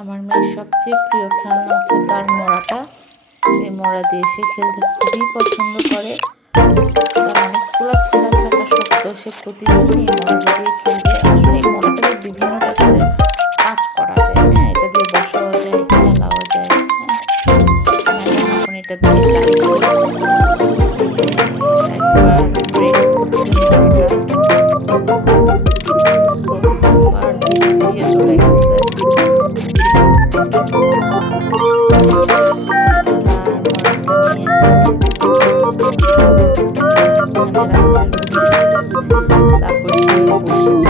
আমার মেয়ের সবচেয়ে প্রিয় খেলনা হচ্ছে তার মোড়াটা। এই মোড়া দিয়ে সে খেলতে খুবই পছন্দ করে। তার অনেকগুলো খেলা থাকা সত্ত্বেও সে প্রতিদিন এই মোড়াটা দিয়ে খেলবে। আসলে এই মোড়াটা দিয়ে বিভিন্ন টাইপের কাজ করা যায়। হ্যাঁ, এটা দিয়ে বসাও যায়, খেলাও যায়। হ্যাঁ, এখন এটা দিয়ে গাড়ি খেলছে। এই যে একবার ব্রেক করছে গাড়িটা, আর দিকে দিয়ে চলে গেছে। তারপর সে বসছে।